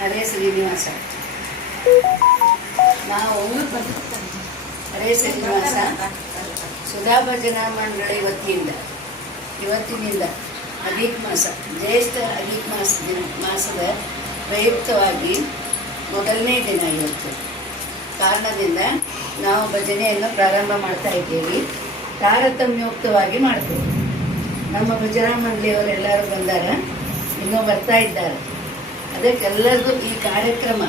ಹರೇ ಶ್ರೀನಿವಾಸ. ನಾವು ಹರೇ ಶ್ರೀನಿವಾಸ ಸುಧಾ ಭಜನಾ ಮಂಡಳಿ ಇವತ್ತಿನಿಂದ ಅಧಿಕ ಮಾಸ, ಜ್ಯೇಷ್ಠ ಅಧಿಕ ಮಾಸದ ಪ್ರಯುಕ್ತವಾಗಿ ಮೊದಲನೇ ದಿನ ಇವತ್ತು ಕಾರಣದಿಂದ ನಾವು ಭಜನೆಯನ್ನು ಪ್ರಾರಂಭ ಮಾಡ್ತಾ ಇದ್ದೇವೆ. ತಾರತಮ್ಯೋಕ್ತವಾಗಿ ಮಾಡ್ತೇವೆ. ನಮ್ಮ ಭಜನಾ ಮಂಡಳಿಯವರೆಲ್ಲರೂ ಬಂದಾರ, ಇನ್ನೂ ಬರ್ತಾ ಇದ್ದಾರೆ. ಅದಕ್ಕೆಲ್ಲರಿಗೂ ಈ ಕಾರ್ಯಕ್ರಮ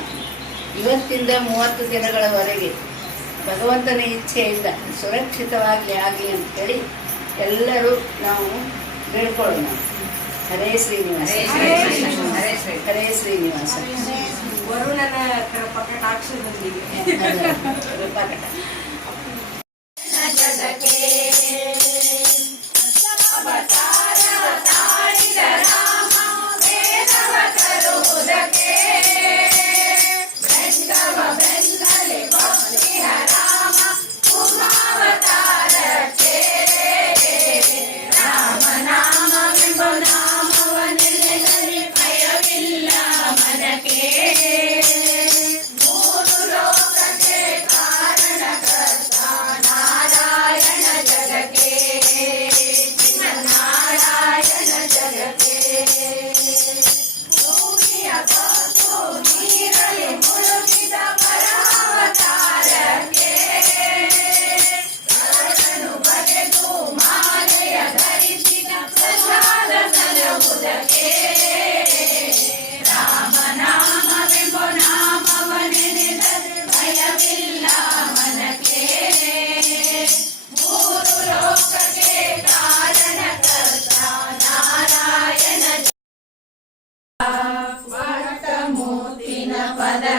ಇವತ್ತಿಂದ 30 ದಿನಗಳವರೆಗೆ ಭಗವಂತನ ಇಚ್ಛೆಯಿಂದ ಸುರಕ್ಷಿತವಾಗಿ ಆಗಲಿ ಅಂತೇಳಿ ಎಲ್ಲರೂ ನಾವು ಬೇಡ್ಕೊಳ್ಳೋಣ. ಹರೇ ಶ್ರೀನಿವಾಸ, ಹರೇ ಶ್ರೀನಿವಾಸ. ವರುಣನ ಕೃಪಕಟಾಕ್ಷದೊಂದಿಗೆ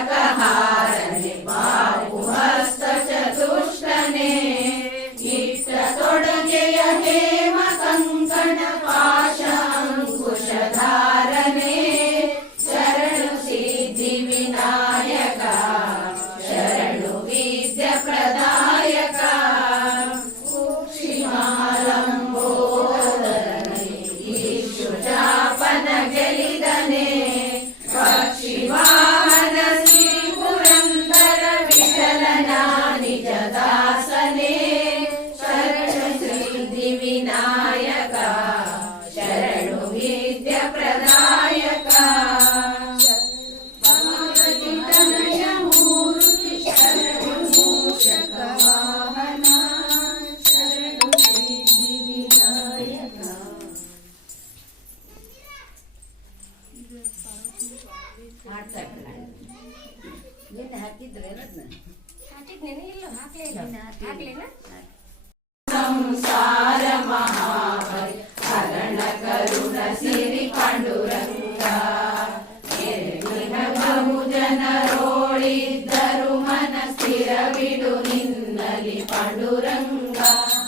ಪದಕಹಾರನೆ ಬಾಹು ಹಸ್ತ ಚತುಷ್ಟನೆ ಇಟ್ಟ ತೊಡಗೆಯ ಹೇಮ ಕಂಕಣ ಪಾಶ ಅಂಕುಶಧಾರನೆ ಶರಣು ಸಿದ್ಧಿ ವಿನಾಯಕ ಶರಣು ವಿದ್ಯ ಪ್ರದಾಯಕ ಕ್ಷಿಮಾಲಂಬೋದರನೆ ಈಶು ಜಾಪನ ಗೆಲಿದನೆ ಪಕ್ಷಿವಾಹನ ಶ್ರೀ ಪುರಂದರ ವಿಠಲನ ನಿಜ ದಾಸನೆ ಶರಣು ಸಿದ್ಧಿ ವಿನಾಯಕ ಶರಣು ವಿದ್ಯ ಪ್ರದಾಯಕ ಪಾರ್ವತಿ ತನಯ ಮೂರ್ತಿ ಶರಣು ಮೂಷಕ ವಾಹನ ಶರಣು ಸಿದ್ಧಿ ವಿನಾಯಕ. ಮಾಡ್ತಾ ಇರ್ತಾರೆ. ನಿನ್ನೆ ಹಾಕಿದ್ರೆ ಸಂಸಾರ ಮಹಾಬಲಿ ಹರಣ ಕರುಣ ಸಿರಿ ಪಾಂಡುರಂಗ ಎರೆಗಿನ ಬಹು ಜನರೋಳಿದ್ದರು ಮನ ಸ್ಥಿರವಿಡು ನಿನ್ನಲಿ ಪಾಂಡುರಂಗ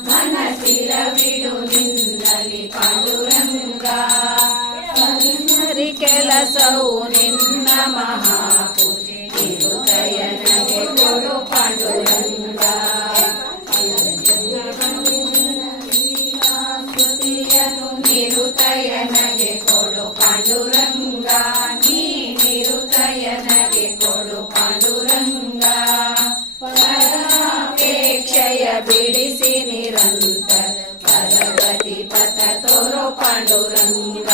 ಮನ ಸ್ಥಿರವಿಡು ನಿನ್ನಲಿ ಪಾಂಡುರಂಗ ಕೆಲಸವು ನಿನ್ನ ಮಹಾಪೂಜೆ ನಿರುದಯನಗೆ ಕೊಡು ಪಾಂಡುರಂಗ ಸ್ತುತಿಯನ್ನು ನಿರುದಯನಗೆ ಕೊಡು ಪಾಂಡುರಂಗ ನೀ ನಿರುದಯನಗೆ ಕೊಡು ಪಾಂಡುರಂಗ ಪರಾಪೇಕ್ಷೆಯ ಬಿಡಿಸಿ ನಿರಂತರ ಪರಗತಿ ಪಥ ತೋರೋ ಪಾಂಡುರಂಗ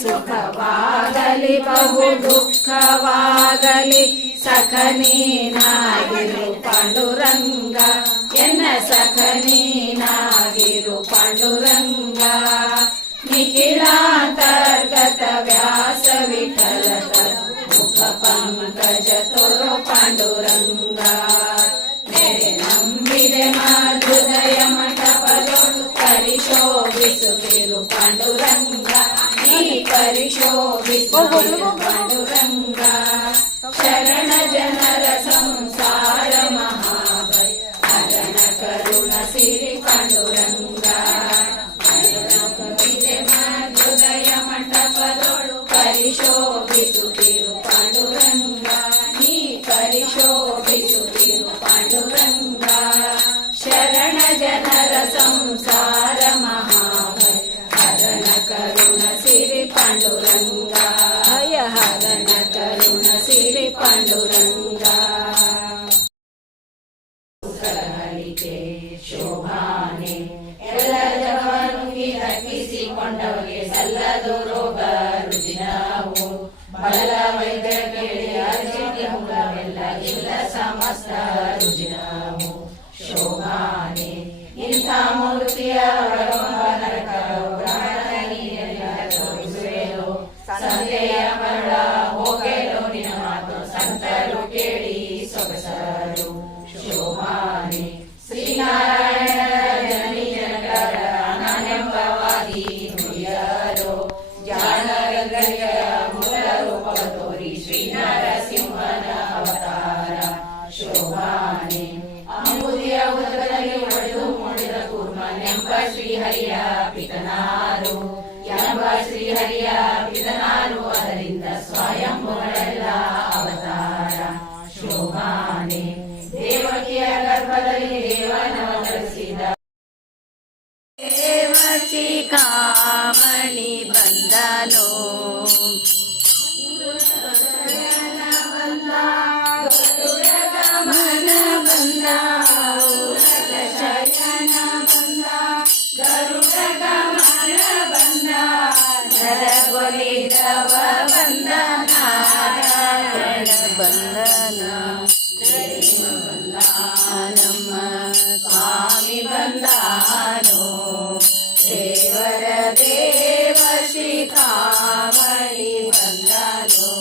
ಸುಖವಾಗಲಿ ಬಹು ದುಃಖವಾಗಲಿ ಸಖ ನೀನಾಗಿರು ಪಾಂಡುರಂಗ ಎನ್ನ ಸಖ ನೀನಾಗಿರು ಪಾಂಡುರಂಗ ನಿಖಿಲಾಂತರ್ಗತ ವ್ಯಾಸ ವಿಠಲ ಮುಖ ಪಂಕಜ ತೋರೋ ಪಾಂಡುರಂಗ ನೆರೆ ನಂಬಿದೆ ಹೃದಯ ಮಂಟಪದೊಳು ಪರಿಶೋಭಿಸುತ್ತಿರು ಪಾಂಡುರಂಗ ಪರಿಶೋಭಿಸುತ್ತಿರು ಪಾಂಡುರಂಗ ಶರಣ ಜನರ ಸಂಸಾರ ಮಹಾಬಲಿ ಹರಣ ಕರುಣ ಸಿರಿ ಪಾಂಡುರಂಗ ಹೃದಯ ಮಂಟಪದೊಳು ಪರಿಶೋಭಿಸುತ್ತಿರು ಪಾಂಡುರಂಗ ನೀ ಪರಿಶೋಭಿಸುತ್ತಿರು ಪಾಂಡುರಂಗ ಶರಣ ಜನರ ಸಂಸಾರ ಮಹಾಬಲಿ ಹರಣ ಕರುಣ ಸಿರಿ ಪಾಂಡುರಂಗ ಹಯ ಹರಣ ಕರುಣ ಚದುರಂಗ ಕಲಹಲಿಕೆ ಶೋಭಾನೆ ಎಲ್ಲ ಜಗವನುಂಗಿ ದಕ್ಕಿಸಿಕೊಂಡವಗೆ ಸಲ್ಲದು ರೋಗ ರುಜಿನವು ಬಳಲ ವೈದ್ಯರ ಕೇಳಿ ಅರ್ಜಿಗೆ ಮೂಲವೆಲ್ಲ ಇಲ್ಲ ಸಮಸ್ತ ರುಜಿನವು ಶೋಭಾನೆ ಇಂಥ ಮೂರ್ತಿಯ ಒಳಗೊಂಬ ನರಕವು ಸಂತೆಯ ಮರಳ ಹೋಗೆಲೋ ನಿನ್ನ ಮಾತು ಸಂತರು ಕೇಳಿ ಸೊಗಸರು ಶೋಭಾನೆ ಶ್ರೀನಾರಾಯಣ ಜನನಿ ಜನಕರ ನಾನೆಂಬವಾಗಿ ನುಡಿಯರೋ ಜಾಣಗಂಗರಿಯ ಮೂಲ ರೂಪವ ತೋರಿ ಶ್ರೀನರಸಿಂಹನ ಅವತಾರ ಶೋಭಾನೆ ಅಂಬುದಿಯ ಉದರದಲ್ಲಿ ಒಡೆದು ಮೂಡಿದ ಕೂರ್ಮ ನೆಂಬ ಶ್ರೀಹರಿಯ ಪಿತನಾರು ಎಂಬ ಶ್ರೀಹರಿಯ ಪಿತನಾರು ಅದರಿಂದ ಸ್ವಯಂಭುಗಳೆಲ್ಲ ಅವತಾರ ಶೋಭಾನೆ ದೇವಕಿಯ ಗರ್ಭದಲ್ಲಿ ದೇವನವತರಿಸಿದ ದೇವಕಿ ಕಾಮಣಿ ಬಂದನೋ ಗರುಡಗಮನ ಬಂದ ಶಯನ ಬಂದ ಗರುಡಗಮನ ಬಂದ ನರಗೊಲಿದವ ಬಂದ ನಾರಾಯಣ ಬಂದನ ನಮ್ಮ ಸ್ವಾಮಿ ಬಂದಾನೋ ದೇವರ ದೇವ ಶಿಖಾಮಣಿ ಬಂದನೋ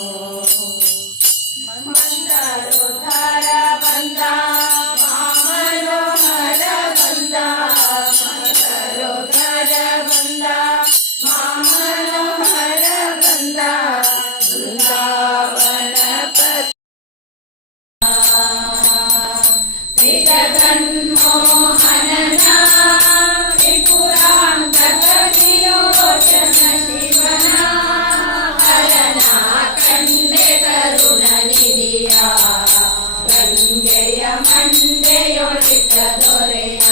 ಮಂದರೋಧರ ಬಂದ ಮಾಮನೋಹರ ಬಂದ ಮಂದರೋಧರ ಬಂದ ಮಾಮನೋಹರ ಬಂದ ಬೃಂದಾವನ ವಿಗತನ್ಮೋಹನನ ತ್ರಿಪುರಾಂತಕವಿಲೋಚನ ಶಿವನ ಹರನ ಕಂಡೆ ಕರುಣ ನಿಧಿಯ ಗಂಗೆಯ ಮಂಡೆಯೊಳಿತ ದೊರೆಯ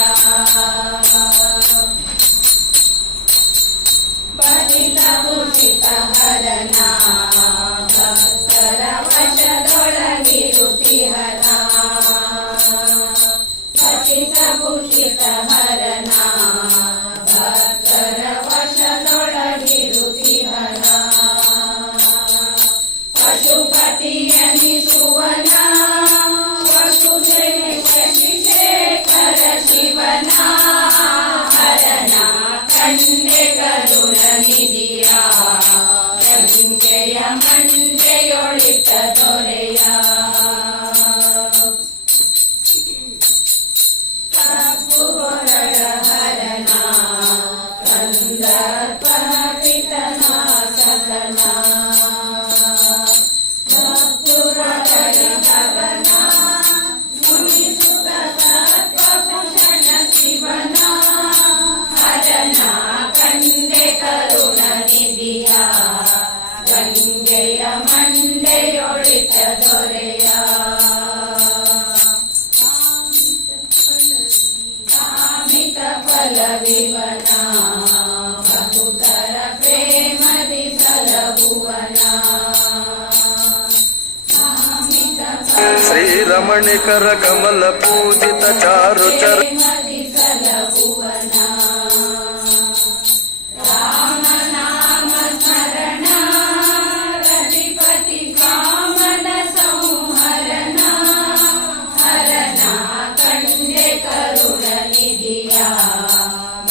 ಪತಿತ ಭೂಷಿತ ಹರನ ಭಕ್ತರ ವಶದೊಳಗಿರುತಿಹರ ಪತಿತ ಭೂಷಿತ ಹರನ ಭಕ್ತರ ವಶದೊಳಗಿರುತಿಹರ ಪಶುಪತಿಯನಿಸುವನ ವಸುದೇವ ಶಶಿಶೇಖರ ಶಿವನ ಹರನ ಕಂಡೆ ಕರುಣ ನಿಧಿಯ ಗಂಗೆಯ ಮಂಡೆಯೊಳಿತ ದೊರೆಯ ಕಪ್ಪುಗೊರಳ ಹರನ ಕಂದರ್ಪನ ಪಿತನ ಸಕನ ಭಕ್ತುರಳಿತವನ ಮುನಿಸುತ ಸರ್ಪಭೂಷಣ ಶಿವನ ಹರನ ಕಂಡೆ ಕರುಣ ನಿಧಿಯ ಗಂಗೆಯ ಮಂಡೆಯೊಳಿತ ದೊರೆಯ ಕಾಮಿತ ಫಲವಿವನ ಭಕ್ತರ ಪ್ರೇಮದಿ ಸಲಹುವನ ಶ್ರೀರಮಣಿಕರ ಕಮಲ ಪೂಜಿತ ಚಾರು ಚರ ಪ್ರೇಮದಿ ಸಲಹುವನ ರಾಮನಾಮ ಸ್ಮರಣ ರತಿಪತಿ ಕಾಮನ ಸಂಹರಣ ಹರನ ಕಂಡೆ ಕರುಣ ನಿಧಿಯ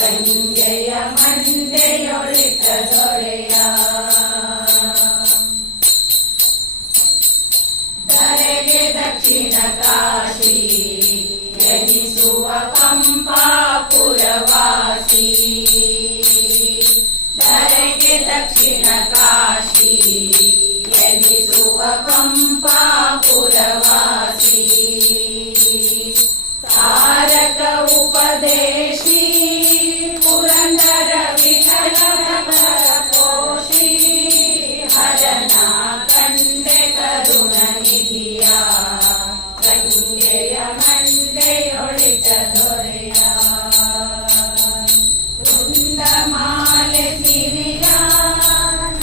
ಗಂಗೆಯ ಮಂಡೆಯೊಳಿತ ದೊರೆಯ ಧರೆಗೆ ದಕ್ಷಿಣ ಕಾಶಿ ಎನಿಸುವ ಪಂಪಾಪುರವಾಸಿ ಧರೆಗೆ ದಕ್ಷಿಣ ಕಾಶಿ ಎನಿಸುವ ಪಂಪಾಪುರವಾಸಿ ತಾರಕ ಉಪದೇಶಿ ಪುರಂದರ ವಿಠಲ ಪೋಷಿ ಹರನ ಕಂಡೆ ಕರುಣ ನಿಧಿಯ ಗಂಗೆಯ ಮಂಡೆಯೊಳಿತ ದೊರೆಯ ವೃಂದಮಾಲೆ ಸಿರಿಯ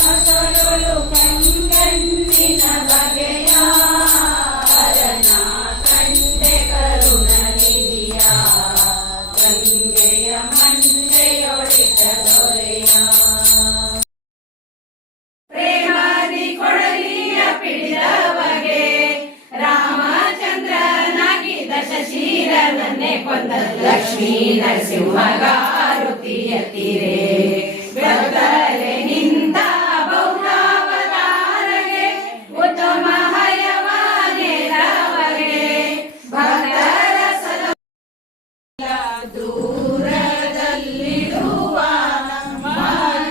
ಹೊಸಲೊಳು ಕಂಗಣ್ಣಿನ ಬಗೆಯ ಲಕ್ಷ್ಮೀ ನರಸಿಂಹಗಾರುತಿಯ ತೀರೆ ಬೆಳಗರೆ ನಿಂತ ಬೌನಾವತಾರಗೆ ಉತ್ತಮ ಹಯವಾನೆರವಗೆ ಭಕ್ತರ ಸಲ ದೂರದಲ್ಲಿರುವ ಮಾಚುತಗಲ್ಲದೆ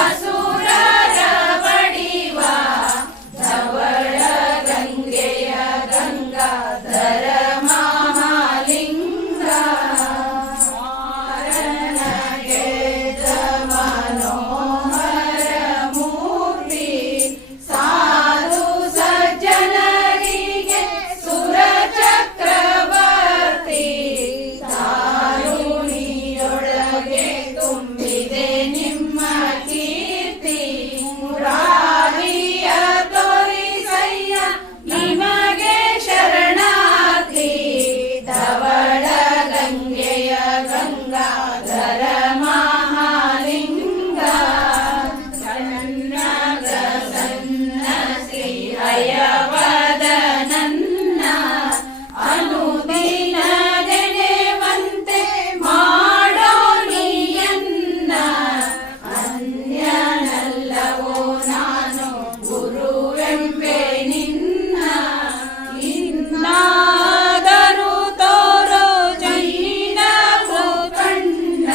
ಅಸುರರ ಬಡಿವ ಧವಳ ಗಂಗೆಯ ಗಂಗಾಧರ ಮಹಾಲಿಂಗ ಮಾರನಗೆ ಮನೋಹರ ಮೂರ್ತಿ ಸಾಧು ಸಜ್ಜನರಿಗೆ ಸುರ ಚಕ್ರವರ್ತಿ ತಾರುಣಿಯೊಳಗೆ ತುಂಬಿದೆ ನಿಮ್ಮ ಕೀರ್ತಿ ಮುರಾರಿಯ ತೋರಿಸಯ್ಯ ನಿಮಗೆ ಶರಣಾರ್ಥಿ ಧವಳ ಗಂಗೆಯ ಗಂಗಾಧರ ಮಹಾಲಿಂಗ ಸನ್ನಗ ಸನ್ನ ಶ್ರೀ ಹಯವದ ನನ್ನ ಅನುದಿನ ನೆನೆವಂತೆ ಮಾಡೋ ನೀಯನ್ನ ಅನ್ಯನಲ್ಲವೋ ನಾನು ಗುರುವೆಂಬೆ ನಿನ್ನ ಇನ್ನಾದರೂ ತೋರೋ ಜೈನ ಭೂಕಣ್ಣ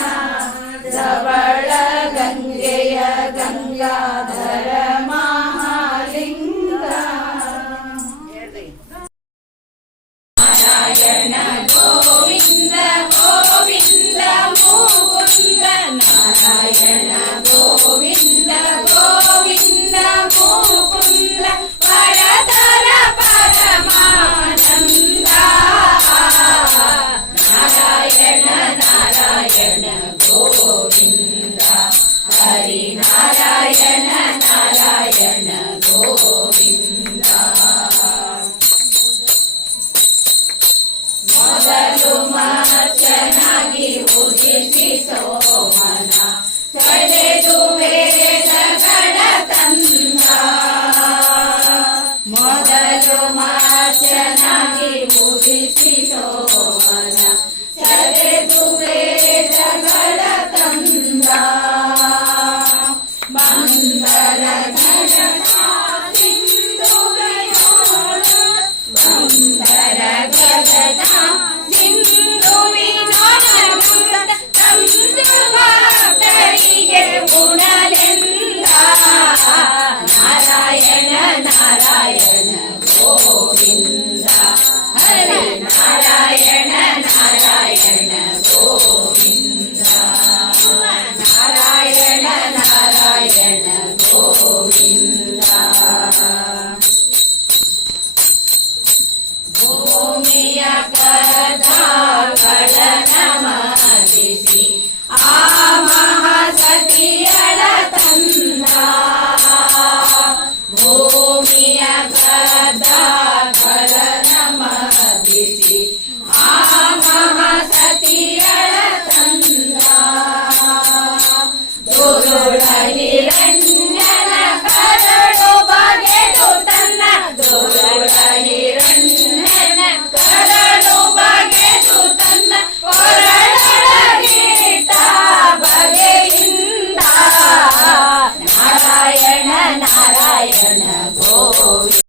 ಧವಳ ಗಂಗೆಯ ಗಂಗಾಧರ ಮಹಾಲಿಂಗ ಹೇಳ್ರಿ. ನಾರಾಯಣ ಗೋವಿಂದ ಗೋವಿಂದ ಮುಕುಂದ ನಾರಾಯಣ ಗೋವಿಂದ ಗೋವಿಂದ ಮುಕುಂದ ಪರತರ ಪರಮಾನಂದ ನಾರಾಯಣ ನಾರಾಯಣ ಗೋವಿಂದ ಹರಿ ನಾರಾಯಣ ನಾರಾಯಣ ಗೋವಿಂದ ಮೊದಲು ಚೆನ್ನಾಗಿ ಉದಿಸಿ ಸೋಮನ ಕಳೆದು ವೇದಗಳ ತಂದ ಮೊದಲು ಚೆನ್ನಾಗಿ ಉದಿಸಿ ಸೋಮನ ಕಳೆದು ವೇದಗಳ ತಂದ ಮಂದರ ಗಣನ ಸಿಂಧುವಿನೋಳ ಬಂದರ ಗಗನ ಸಿಂಧುವಿನೊಳಗುತ್ತ ತಂದು ಭಕ್ತರಿಗೆ ಉಣಲೆಂದ ನಾರಾಯಣ ನಾರಾಯಣ ಗೋವಿಂದ ಹರಿ ನಾರಾಯಣ ನಾರಾಯಣ ಗೋವಿಂದ ನಾರಾಯಣ ನಾರಾಯಣ ಗೋವಿಂದ ಭೂಮಿಯ ಕಥಾಗಳ ನಮದಿಸಿ ಆ ಮಹಾಸತಿಯಳ ತಂದ ಭೂಮಿಯ ಕಥಾಗಳ ನಮದಿಸಿ ಆ ಮಹಾಸತಿಯಳ ತಂದ ದುರುಳ ಹಿರಣ್ಯನ ಕರಡು ಬಗೆದು ತನ್ನ ದುರುಳ